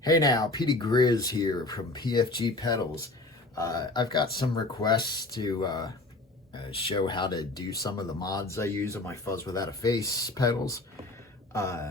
Hey now, Petey Grizz here from PFG Pedals. I've got some requests to show how to do some of the mods I use on my Fuzz Without a Face pedals. Uh,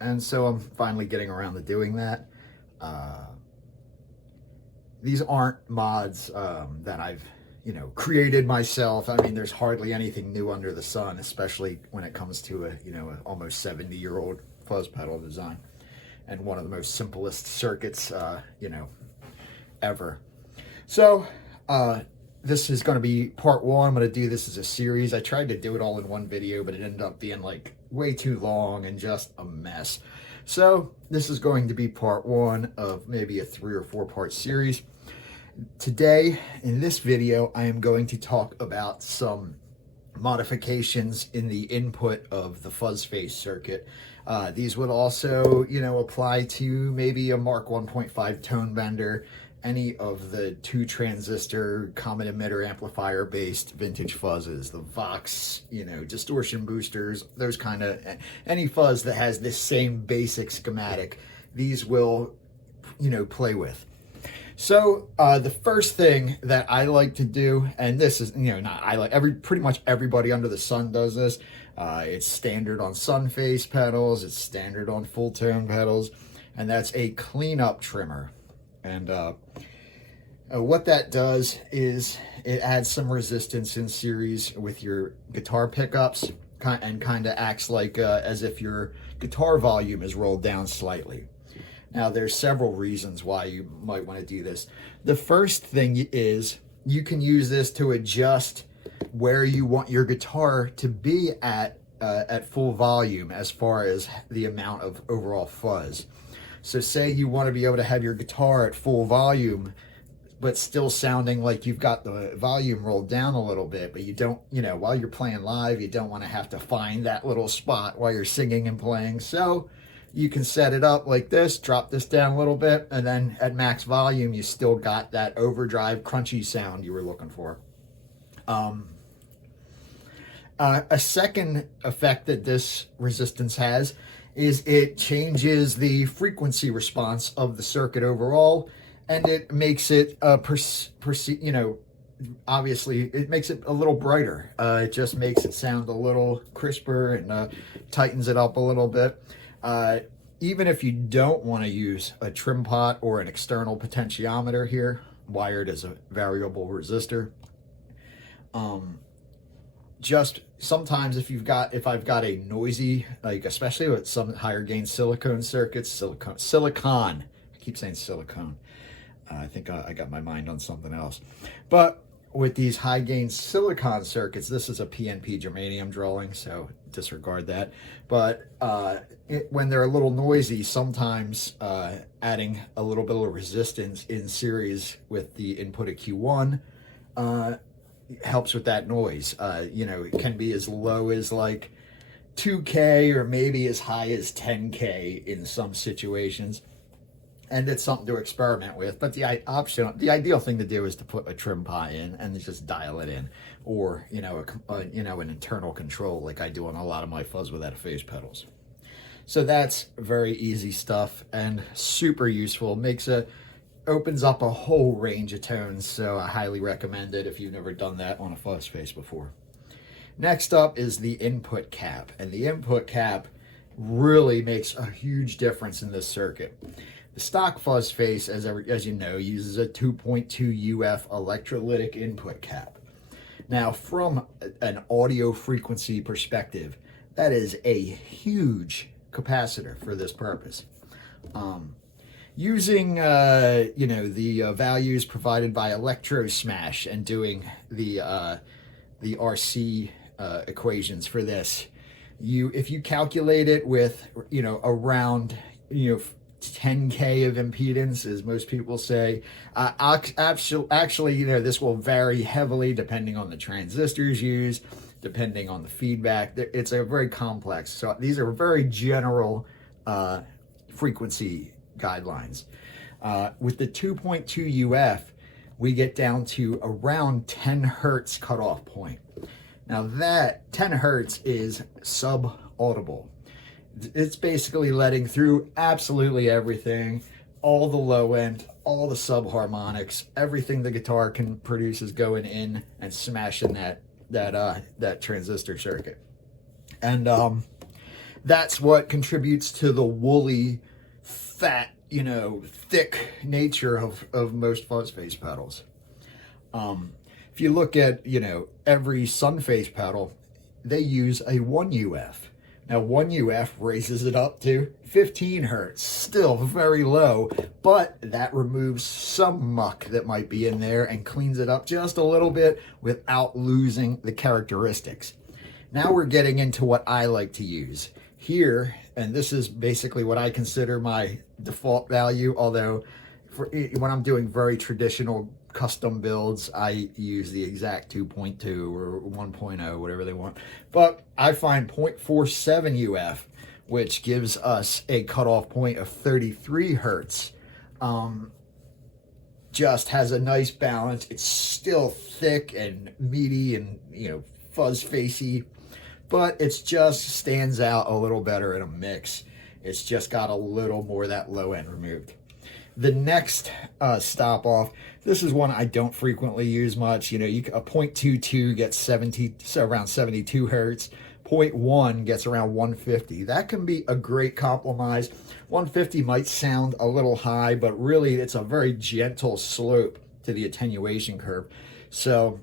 and so I'm finally getting around to doing that. These aren't mods that I've created myself. I mean, there's hardly anything new under the sun, especially when it comes to a almost 70-year-old fuzz pedal design and one of the most simplest circuits ever. So this is going to be part one. I'm going to do this as a series. I tried to do it all in one video, but it ended up being like way too long and just a mess. So this is going to be part one of maybe a 3 or 4 part series. Today, in this video, I am going to talk about some modifications in the input of the Fuzz Face circuit. These would also, apply to maybe a Mark 1.5 tone bender, any of the 2 transistor common emitter amplifier based vintage fuzzes, the Vox, distortion boosters, those kind of, any fuzz that has this same basic schematic, these will, play with. So the first thing that I like to do, and this is, pretty much everybody under the sun does this. It's standard on sun face pedals. It's standard on full tone pedals, and that's a cleanup trimmer. And what that does is it adds some resistance in series with your guitar pickups and kind of acts like as if your guitar volume is rolled down slightly. Now, there's several reasons why you might want to do this. The first thing is you can use this to adjust where you want your guitar to be at full volume as far as the amount of overall fuzz. So say you want to be able to have your guitar at full volume, but still sounding like you've got the volume rolled down a little bit, but you don't, while you're playing live, you don't want to have to find that little spot while you're singing and playing. So you can set it up like this, drop this down a little bit, and then at max volume, you still got that overdrive crunchy sound you were looking for. A second effect that this resistance has is it changes the frequency response of the circuit overall, and it makes it, obviously, it makes it a little brighter. It just makes it sound a little crisper and tightens it up a little bit. Even if you don't want to use a trim pot or an external potentiometer here, wired as a variable resistor, just sometimes if I've got a noisy, like especially with some higher gain silicone circuits, silicon, I keep saying silicone. I think I got my mind on something else. But with these high gain silicon circuits, this is a PNP germanium drawing, so disregard that. But when they're a little noisy, sometimes adding a little bit of resistance in series with the input of Q1 helps with that noise. It can be as low as like 2K or maybe as high as 10K in some situations. And it's something to experiment with. But the ideal thing to do is to put a trim pot in and just dial it in, or an internal control like I do on a lot of my Fuzz Without a Face pedals. So that's very easy stuff and super useful. Opens up a whole range of tones. So I highly recommend it if you've never done that on a Fuzz Face before. Next up is the input cap, and the input cap really makes a huge difference in this circuit. The stock Fuzz Face, as you know, uses a 2.2 UF electrolytic input cap. Now, from an audio frequency perspective, that is a huge capacitor for this purpose. Using, the values provided by Electro Smash and doing the RC equations for this, if you calculate it with, around, 10K of impedance, as most people say. Actually, this will vary heavily depending on the transistors used, depending on the feedback. It's a very complex. So these are very general frequency guidelines. With the 2.2 UF, we get down to around 10 hertz cutoff point. Now that 10 hertz is sub-audible. It's basically letting through absolutely everything, all the low end, all the subharmonics, everything the guitar can produce is going in and smashing that transistor circuit. And that's what contributes to the woolly, fat, thick nature of most Fuzz Face pedals. If you look at, every Sun Face pedal, they use a 1 UF. Now, 1 UF raises it up to 15 hertz, still very low, but that removes some muck that might be in there and cleans it up just a little bit without losing the characteristics. Now we're getting into what I like to use here, and this is basically what I consider my default value, although when I'm doing very traditional custom builds, I use the exact 2.2 or 1.0, whatever they want. But I find 0.47 UF, which gives us a cutoff point of 33 hertz, just has a nice balance. It's still thick and meaty and, fuzz facey, but it just stands out a little better in a mix. It's just got a little more of that low end removed. The next stop off, this is one I don't frequently use much. A 0.22 gets around 72 hertz. 0.1 gets around 150. That can be a great compromise. 150 might sound a little high, but really it's a very gentle slope to the attenuation curve. So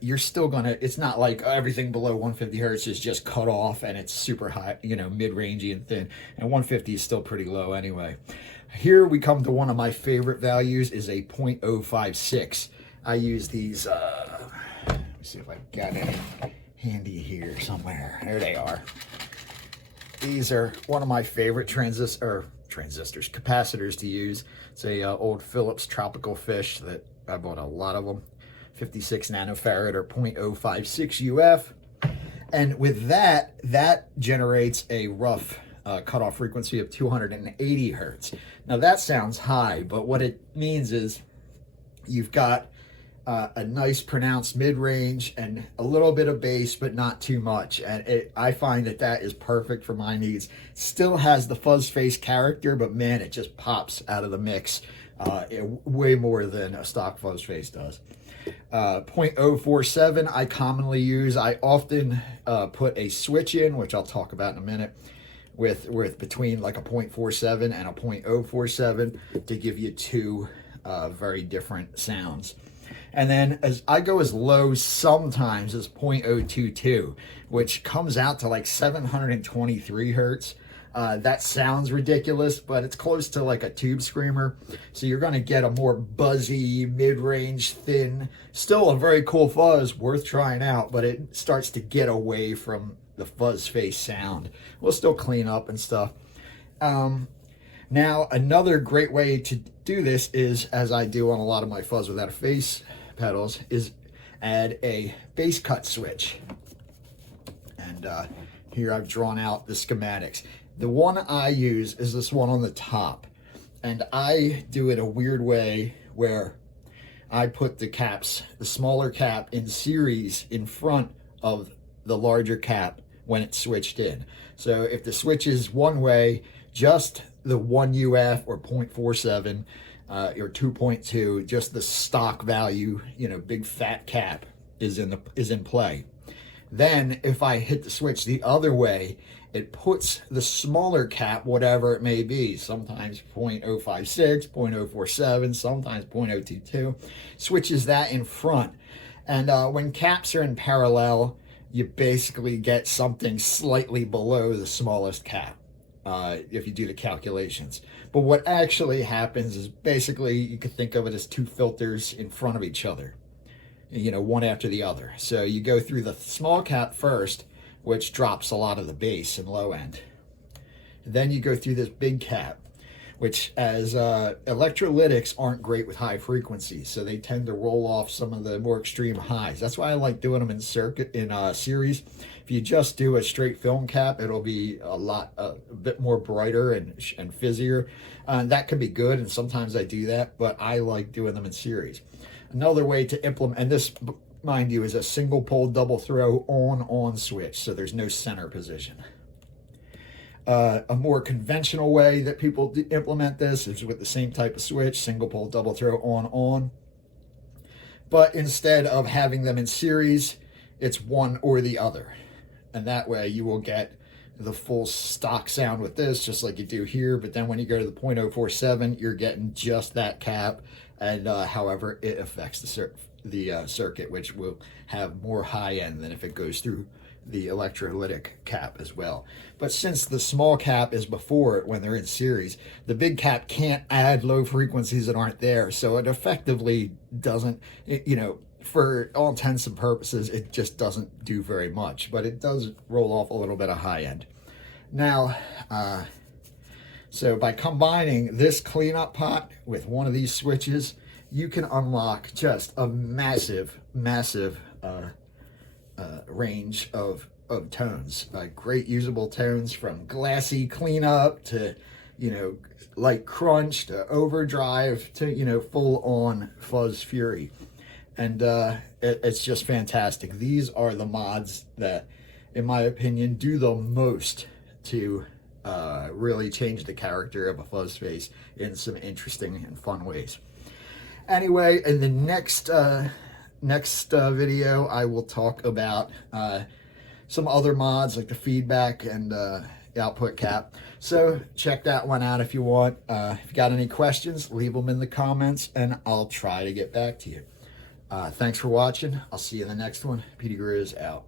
you're still gonna, it's not like everything below 150 hertz is just cut off and it's super high, mid-rangey and thin. And 150 is still pretty low anyway. Here we come to one of my favorite values, is a 0.056. I use these, let me see if I got any handy here somewhere. There they are. These are one of my favorite capacitors to use. It's a old Philips Tropical Fish that I bought a lot of them. 56 nanofarad or 0.056 UF. And with that generates a rough cutoff frequency of 280 hertz. Now that sounds high, but what it means is you've got a nice pronounced mid-range and a little bit of bass, but not too much. And I find that is perfect for my needs. Still has the Fuzz Face character, but man, it just pops out of the mix way more than a stock Fuzz Face does. 0.047 I commonly use. I often put a switch in, which I'll talk about in a minute, with between like a 0.47 and a 0.047 to give you two very different sounds. And then as I go as low sometimes as 0.022, which comes out to like 723 hertz. That sounds ridiculous, but it's close to like a tube screamer. So you're going to get a more buzzy, mid-range, thin, still a very cool fuzz, worth trying out, but it starts to get away from the Fuzz Face sound. We'll still clean up and stuff. Now, another great way to do this is, as I do on a lot of my Fuzz Without a Face pedals, is add a bass cut switch. And here I've drawn out the schematics. The one I use is this one on the top, and I do it a weird way where I put the caps, the smaller cap in series in front of the larger cap when it's switched in. So if the switch is one way, just the 1 UF or 0.47 or 2.2, just the stock value, big fat cap is in play. Then if I hit the switch the other way, it puts the smaller cap, whatever it may be, sometimes 0.056, 0.047, sometimes 0.022, switches that in front. And when caps are in parallel, you basically get something slightly below the smallest cap if you do the calculations. But what actually happens is basically you could think of it as two filters in front of each other, one after the other. So you go through the small cap first, which drops a lot of the bass and low end. Then you go through this big cap, which as electrolytics aren't great with high frequencies, so they tend to roll off some of the more extreme highs. That's why I like doing them in series. If you just do a straight film cap, it'll be a bit more brighter and fizzier. That can be good, and sometimes I do that, but I like doing them in series. Another way to implement, and this, mind you, is a single pole double throw on switch, so there's no center position. A more conventional way that people implement this is with the same type of switch, single pole, double throw, on. But instead of having them in series, it's one or the other. And that way you will get the full stock sound with this, just like you do here. But then when you go to the 0.047, you're getting just that cap. And however, it affects the circuit, which will have more high end than if it goes through the electrolytic cap as well. But since the small cap is before it when they're in series, the big cap can't add low frequencies that aren't there. So it effectively doesn't, you know, for all intents and purposes, it just doesn't do very much, but it does roll off a little bit of high end. Now, so by combining this cleanup pot with one of these switches, you can unlock just a massive range of tones, great usable tones, from glassy cleanup to, you know, light crunch to overdrive to, you know, full on fuzz fury. And it's just fantastic. These are the mods that, in my opinion, do the most to really change the character of a Fuzz Face in some interesting and fun ways. Anyway, in the next video, I will talk about some other mods like the feedback and output cap. So check that one out if you want. If you got any questions, leave them in the comments and I'll try to get back to you. Thanks for watching. I'll see you in the next one. Petey Grizz out.